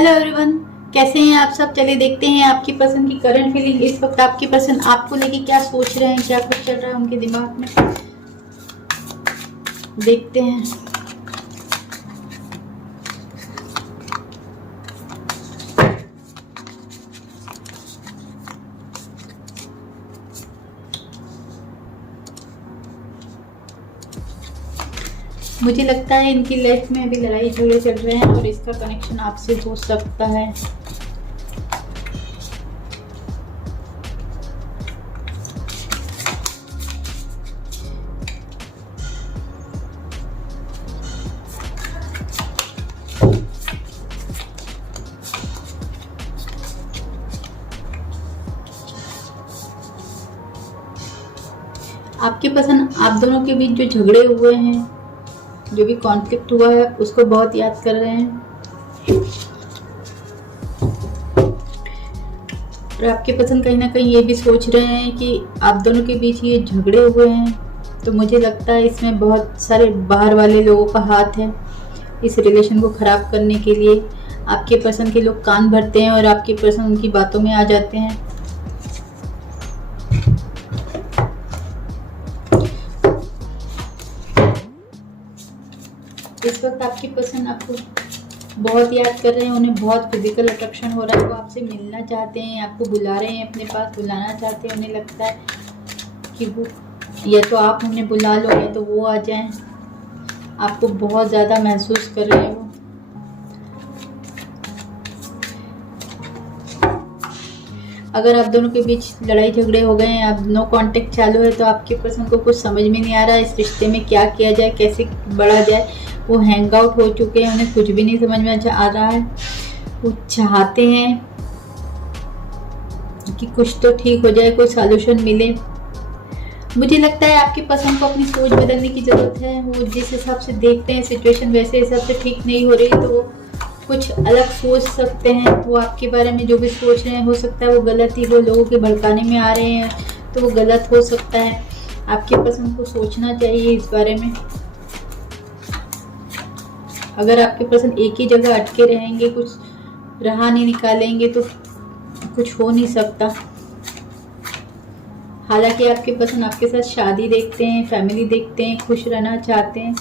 Hello everyone, कैसे हैं आप सब। चलिए देखते हैं आपकी पसंद की करंट फीलिंग। इस वक्त आपकी पसंद आपको लेके क्या सोच रहे हैं, क्या कुछ चल रहा है उनके दिमाग में, देखते हैं। मुझे लगता है इनकी लाइफ में अभी लड़ाई झगड़े चल रहे हैं और इसका कनेक्शन आपसे हो सकता है। आपके पसंद आप दोनों के बीच जो झगड़े हुए हैं, जो भी कॉन्फ्लिक्ट हुआ है, उसको बहुत याद कर रहे हैं। और आपके पसंद कहीं ना कहीं ये भी सोच रहे हैं कि आप दोनों के बीच ये झगड़े हुए हैं, तो मुझे लगता है इसमें बहुत सारे बाहर वाले लोगों का हाथ है इस रिलेशन को ख़राब करने के लिए। आपके पसंद के लोग कान भरते हैं और आपके पसंद उनकी बातों में आ जाते हैं। इस वक्त आपकी पसंद आपको बहुत याद कर रहे हैं, उन्हें बहुत फिजिकल अट्रैक्शन हो रहा है, वो आपसे मिलना चाहते हैं, आपको बुला रहे हैं, अपने पास बुलाना चाहते हैं। उन्हें लगता है कि वो या तो आप उन्हें बुला लो या तो वो आ जाएं। आपको बहुत ज़्यादा महसूस कर रहे हैं वो। अगर आप दोनों के बीच लड़ाई झगड़े हो गए हैं, अब नो कांटेक्ट चालू है, तो आपके पसंद को कुछ समझ में नहीं आ रहा है इस रिश्ते में क्या किया जाए, कैसे बढ़ा जाए। वो हैंग आउट हो चुके हैं, उन्हें कुछ भी नहीं समझ में आ रहा है। वो चाहते हैं कि कुछ तो ठीक हो जाए, कोई सॉल्यूशन मिले। मुझे लगता है आपकी पसंद को अपनी सोच बदलने की ज़रूरत है। वो जिस हिसाब से देखते हैं सिचुएशन, वैसे हिसाब से ठीक नहीं हो रही, तो वो कुछ अलग सोच सकते हैं। वो आपके बारे में जो भी सोच रहे हैं, हो सकता है वो गलत ही, वो लोगों के भड़काने में आ रहे हैं तो वो गलत हो सकता है। आपके पसंद को सोचना चाहिए इस बारे में। अगर आपके पसंद एक ही जगह अटके रहेंगे, कुछ राह नहीं निकालेंगे, तो कुछ हो नहीं सकता। हालांकि आपके पसंद आपके साथ शादी देखते हैं, फैमिली देखते हैं, खुश रहना चाहते हैं।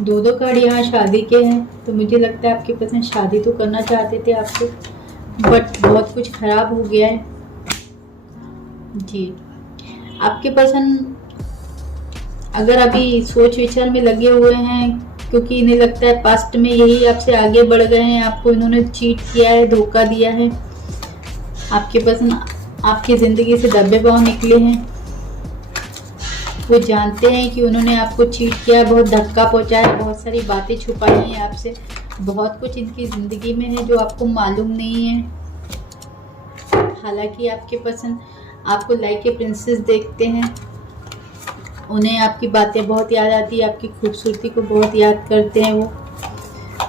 दो कार्ड यहाँ शादी के हैं, तो मुझे लगता है आपके पसंद शादी तो करना चाहते थे आपसे, बट बहुत कुछ खराब हो गया है जी। आपके पसंद अगर अभी सोच विचार में लगे हुए हैं, क्योंकि इन्हें लगता है पास्ट में यही आपसे आगे बढ़ गए हैं, आपको इन्होंने चीट किया है, धोखा दिया है। आपके पसंद आपकी ज़िंदगी से दबे पाँव निकले हैं। वो जानते हैं कि उन्होंने आपको चीट किया, बहुत धक्का पहुंचाया, बहुत सारी बातें छुपाई हैं आपसे। बहुत कुछ इनकी ज़िंदगी में है जो आपको मालूम नहीं है। हालांकि आपके पसंद आपको लाइक ए प्रिंसेस देखते हैं। उन्हें आपकी बातें बहुत याद आती है, आपकी खूबसूरती को बहुत याद करते हैं वो।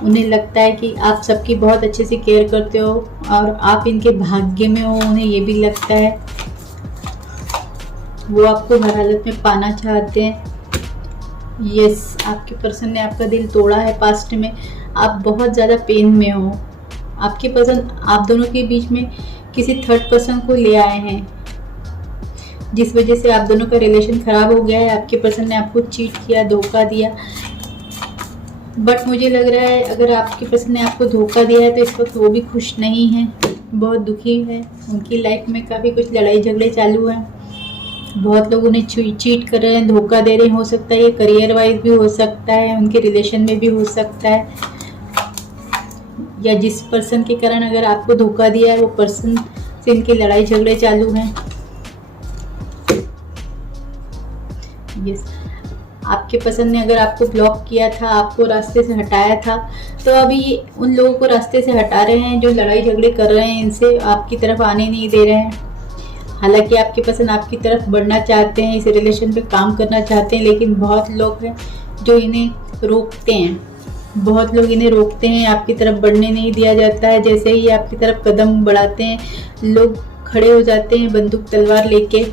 उन्हें लगता है कि आप सबकी बहुत अच्छे से केयर करते हो और आप इनके भाग्य में हो, उन्हें ये भी लगता है। वो आपको हर हालत में पाना चाहते हैं। यस, आपके पर्सन ने आपका दिल तोड़ा है पास्ट में। आप बहुत ज़्यादा पेन में हो। आपके पसंद आप दोनों के बीच में किसी थर्ड पर्सन को ले आए हैं, जिस वजह से आप दोनों का रिलेशन ख़राब हो गया है। आपके पर्सन ने आपको चीट किया, धोखा दिया। बट मुझे लग रहा है अगर आपके पर्सन ने आपको धोखा दिया है तो इस वक्त वो भी खुश नहीं है, बहुत दुखी है। उनकी लाइफ में काफ़ी कुछ लड़ाई झगड़े चालू हैं। बहुत लोग उन्हें चीट कर रहे हैं, धोखा दे रहे हैं। हो सकता है ये करियर वाइज भी हो सकता है, उनके रिलेशन में भी हो सकता है, या जिस पर्सन के कारण अगर आपको धोखा दिया है वो पर्सन से इनकी लड़ाई झगड़े चालू हैं। यस, आपके पसंद ने अगर आपको ब्लॉक किया था, आपको रास्ते से हटाया था, तो अभी ये उन लोगों को रास्ते से हटा रहे हैं जो लड़ाई झगड़े कर रहे हैं, इनसे आपकी तरफ आने नहीं दे रहे हैं। हालांकि आपके पसंद आपकी तरफ बढ़ना चाहते हैं, इस रिलेशन पे काम करना चाहते हैं, लेकिन बहुत लोग हैं जो इन्हें रोकते हैं। बहुत लोग इन्हें रोकते हैं, आपकी तरफ बढ़ने नहीं दिया जाता है। जैसे ही आपकी तरफ कदम बढ़ाते हैं, लोग खड़े हो जाते हैं बंदूक तलवार लेके,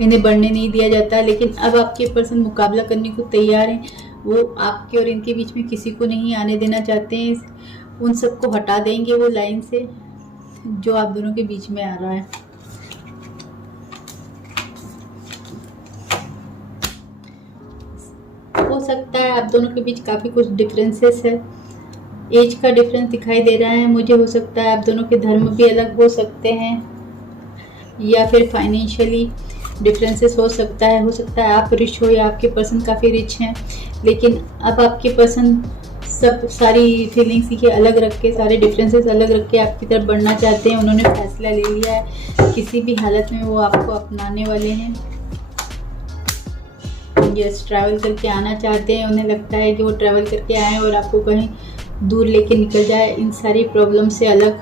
इन्हें बढ़ने नहीं दिया जाता। लेकिन अब आपके पर्सन मुकाबला करने को तैयार हैं। वो आपके और इनके बीच में किसी को नहीं आने देना चाहते हैं। उन सबको हटा देंगे वो लाइन से जो आप दोनों के बीच में आ रहा है। हो सकता है आप दोनों के बीच काफ़ी कुछ डिफरेंसेस है। एज का डिफरेंस दिखाई दे रहा है मुझे। हो सकता है आप दोनों के धर्म भी अलग हो सकते हैं, या फिर फाइनेंशियली डिफरेंसेस हो सकता है। आप रिच हो या आपके पर्सन काफ़ी रिच हैं, लेकिन अब आपके पर्सन सब सारी फीलिंग्स ये अलग रख के, सारे डिफरेंसेस अलग रख के आपकी तरफ बढ़ना चाहते हैं। उन्होंने फैसला ले लिया है, किसी भी हालत में वो आपको अपनाने वाले हैं। यस, ट्रैवल करके आना चाहते हैं। उन्हें लगता है कि वो ट्रैवल करके आए और आपको कहीं दूर लेके निकल जाए इन सारी प्रॉब्लम से अलग।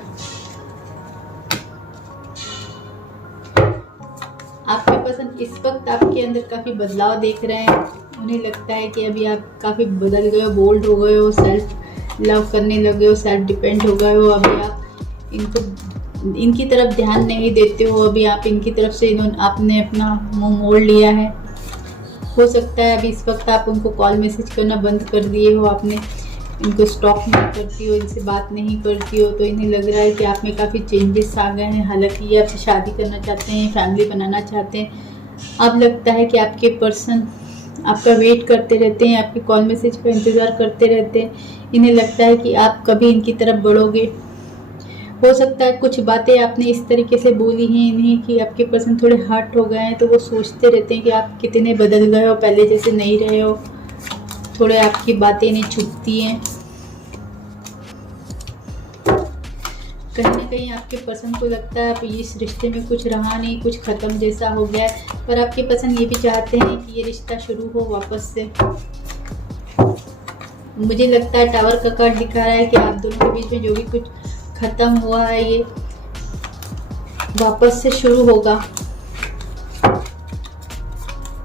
आपके पसंद इस वक्त आपके अंदर काफ़ी बदलाव देख रहे हैं। उन्हें लगता है कि अभी आप काफ़ी बदल गए हो, बोल्ड हो गए हो, सेल्फ लव करने लगे हो, सेल्फ डिपेंड हो गए हो। अभी आप इनकी तरफ ध्यान नहीं देते हो। अभी आप इनकी तरफ से आपने अपना मुंह मोड़ लिया है। हो सकता है अभी इस वक्त आप उनको कॉल मैसेज करना बंद कर दिए हो, आपने इनको स्टॉक नहीं करती हो, इनसे बात नहीं करती हो, तो इन्हें लग रहा है कि आप में काफ़ी चेंजेस आ गए हैं। हालांकि ये आपसे शादी करना चाहते हैं, फैमिली बनाना चाहते हैं। अब लगता है कि आपके पर्सन आपका वेट करते रहते हैं, आपके कॉल मैसेज का इंतज़ार करते रहते हैं। इन्हें लगता है कि आप कभी इनकी तरफ बढ़ोगे। हो सकता है कुछ बातें आपने इस तरीके से बोली हैं इन्हें कि आपके पर्सन थोड़े हर्ट हो गए हैं, तो वो सोचते रहते हैं कि आप कितने बदल गए हो, पहले जैसे नहीं रहे हो। थोड़े आपकी बातें इन्हें चुभती हैं। कहीं ना कहीं आपके पर्सन को लगता है अब इस रिश्ते में कुछ रहा नहीं, कुछ ख़त्म जैसा हो गया है। पर आपके पर्सन ये भी चाहते हैं कि ये रिश्ता शुरू हो वापस से। मुझे लगता है टावर का कार्ड दिखा रहा है कि आप दोनों के बीच में जो भी कुछ ख़त्म हुआ है ये वापस से शुरू होगा,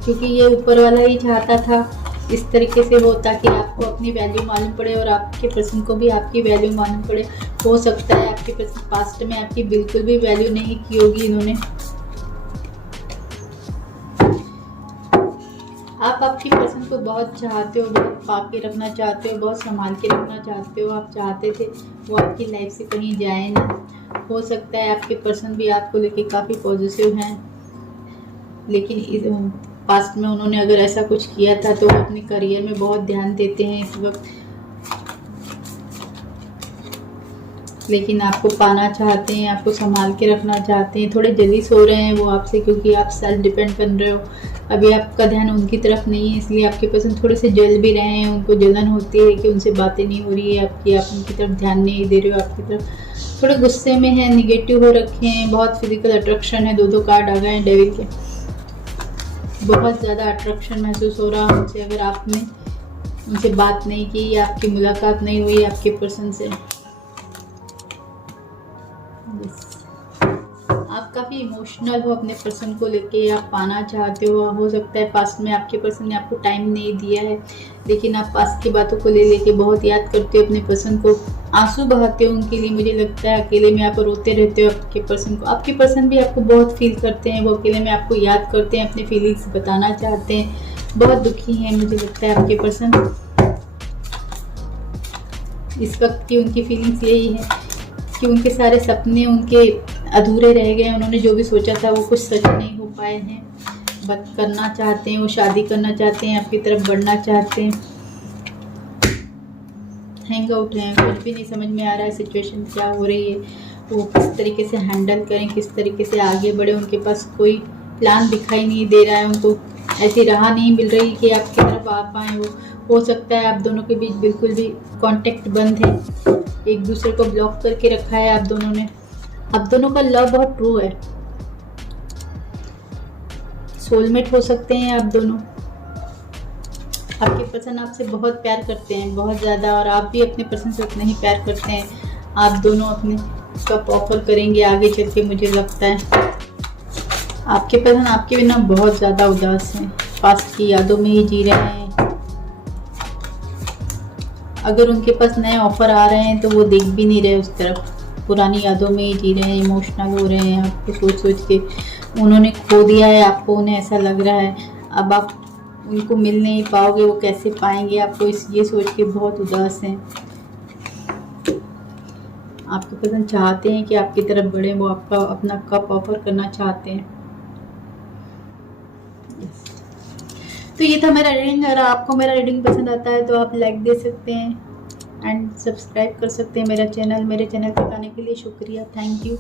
क्योंकि ये ऊपर वाला ही चाहता था इस तरीके से हो, ताकि आपको अपनी वैल्यू मालूम पड़े और आपके पर्सन को भी आपकी वैल्यू मालूम पड़े। हो सकता है आपके पर्सन पास्ट में आपकी बिल्कुल भी वैल्यू नहीं की होगी इन्होंने। आप आपके पर्सन को बहुत चाहते हो, बहुत पाके रखना चाहते हो, बहुत संभाल के रखना चाहते हो। आप चाहते थे वो आपकी लाइफ से कहीं जाए ना। हो सकता है आपके पर्सन भी आपको लेके काफ़ी पॉजिटिव हैं, लेकिन पास्ट में उन्होंने अगर ऐसा कुछ किया था तो अपने करियर में बहुत ध्यान देते हैं इस वक्त, लेकिन आपको पाना चाहते हैं, आपको संभाल के रखना चाहते हैं। थोड़े जलीस हो रहे हैं वो आपसे, क्योंकि आप सेल्फ डिपेंड बन रहे हो। अभी आपका ध्यान उनकी तरफ नहीं है, इसलिए आपके पर्सन थोड़े से जल भी रहे हैं। उनको जलन होती है कि उनसे बातें नहीं हो रही है आपकी, आप उनकी तरफ ध्यान नहीं दे रहे हो। आपकी तरफ थोड़े गुस्से में है, निगेटिव हो रखे हैं, बहुत फिजिकल अट्रैक्शन है। दो कार्ड आ गए हैं डेविल के। बहुत ज़्यादा अट्रैक्शन महसूस हो रहा है उनसे। अगर आपने उनसे बात नहीं की या आपकी मुलाकात नहीं हुई आपके पर्सन से, आप काफ़ी इमोशनल हो अपने पर्सन को लेके, आप पाना चाहते हो सकता है पास्ट में आपके पर्सन ने आपको टाइम नहीं दिया है, लेकिन आप पास्ट की बातों को ले लेके बहुत याद करते हो अपने पर्सन को, आंसू बहाते हो उनके लिए। मुझे लगता है अकेले में आप रोते रहते हो आपके पर्सन को। आपके पर्सन भी आपको बहुत फील करते हैं, वो अकेले में आपको याद करते हैं, अपने फीलिंग्स बताना चाहते हैं, बहुत दुखी हैं। मुझे लगता है आपके पर्सन इस वक्त की उनकी फीलिंग्स यही है कि उनके सारे सपने उनके अधूरे रह गए। उन्होंने जो भी सोचा था वो कुछ सच नहीं हो पाए हैं। बात करना चाहते हैं, वो शादी करना चाहते हैं, आपकी तरफ बढ़ना चाहते हैं। हैंग आउट हैं, कुछ भी नहीं समझ में आ रहा है सिचुएशन क्या हो रही है, वो किस तरीके से हैंडल करें, किस तरीके से आगे बढ़े। उनके पास कोई प्लान दिखाई नहीं दे रहा है, उनको ऐसी राह नहीं मिल रही कि आपकी तरफ आ पाएँ वो। हो सकता है आप दोनों के बीच बिल्कुल भी कांटेक्ट बंद है, एक दूसरे को ब्लॉक करके रखा है आप दोनों ने। आप दोनों का लव बहुत ट्रू है, सोलमेट हो सकते हैं आप दोनों। आपके पर्सन आपसे बहुत प्यार करते हैं, बहुत ज़्यादा, और आप भी अपने पर्सन से उतना ही प्यार करते हैं। आप दोनों अपने कप ऑफर करेंगे आगे चल के, मुझे लगता है। आपके पर्सन आपके बिना बहुत ज़्यादा उदास हैं, पास्ट की यादों में ही जी रहे हैं। अगर उनके पास नए ऑफर आ रहे हैं तो वो देख भी नहीं रहे उस तरफ, पुरानी यादों में ही जी रहे हैं, इमोशनल हो रहे हैं आपको सोच सोच के। उन्होंने खो दिया है आपको, उन्हें ऐसा लग रहा है। अब आप उनको मिल नहीं पाओगे, वो कैसे पाएंगे आपको, ये सोच के बहुत उदास हैं। आपके पर्सन चाहते हैं कि आपकी तरफ बढ़े, वो आपका अपना कप ऑफर करना चाहते हैं। तो ये था मेरा रीडिंग। अगर आपको मेरा रीडिंग पसंद आता है तो आप लाइक दे सकते हैं एंड सब्सक्राइब कर सकते हैं मेरे चैनल तक आने के लिए शुक्रिया, थैंक यू।